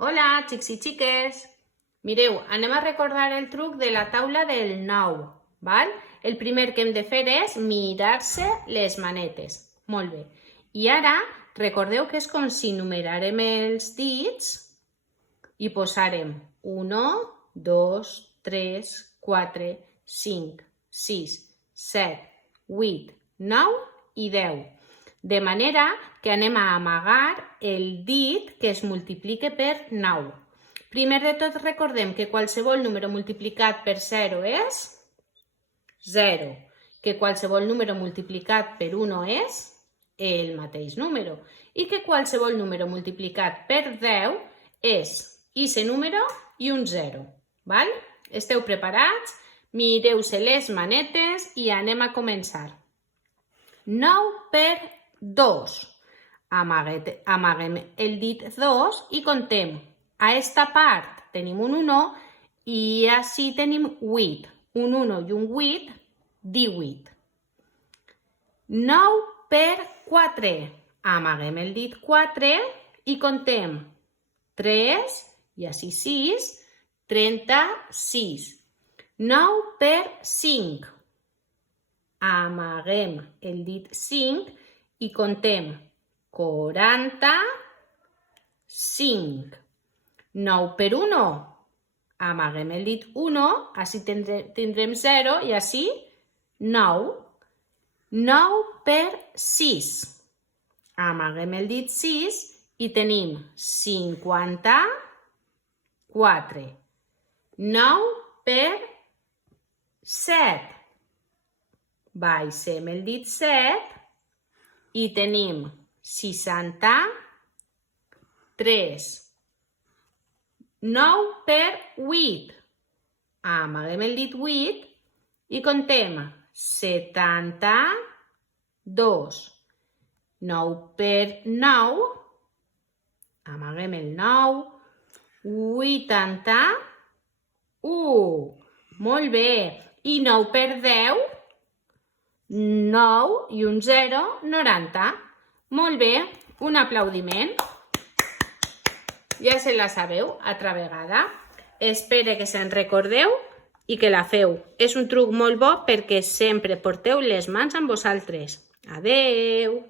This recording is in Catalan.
Hola, xics i xiques! Mireu, anem a recordar el truc de la taula del 9, val? El primer que hem de fer és mirar-se les manetes. Molt bé. I ara, recordeu que és com si numerarem els dits i posarem 1, 2, 3, 4, 5, 6, 7, 8, 9 i 10. De manera que anem a amagar el dit que es multiplica per 9. Primer de tot recordem que qualsevol número multiplicat per 0 és 0, que qualsevol número multiplicat per 1 és el mateix número i que qualsevol número multiplicat per 10 és aquest número i un 0. Val? Esteu preparats? Mireu-se les manetes i anem a començar. 9 per 2. Amaguem el dit 2 i contem. A esta part tenim un 1 i així tenim 8. Un 1 i un 8, 18. 9 per 4. Amaguem el dit 4 i contem. 3 i així 6, 36. 9 per 5. Amaguem el dit 5 i contem 45. 9 per 1. Amaguem el dit 1, així tindrem 0 i així 9. 9 per 6. Amaguem el dit 6 i tenim 54. 9 per 7. Baixem el dit 7 i tenim 63. 9 per 8. Amaguem el dit 8 i contem 72. 9 per 9. Amaguem el 9. 81. Molt bé. I 9 per 10. 9 i un 0, 90. Molt bé, un aplaudiment. Ja se la sabeu, altra vegada. Espero que se'n recordeu i que la feu. És un truc molt bo perquè sempre porteu les mans amb vosaltres. Adeu!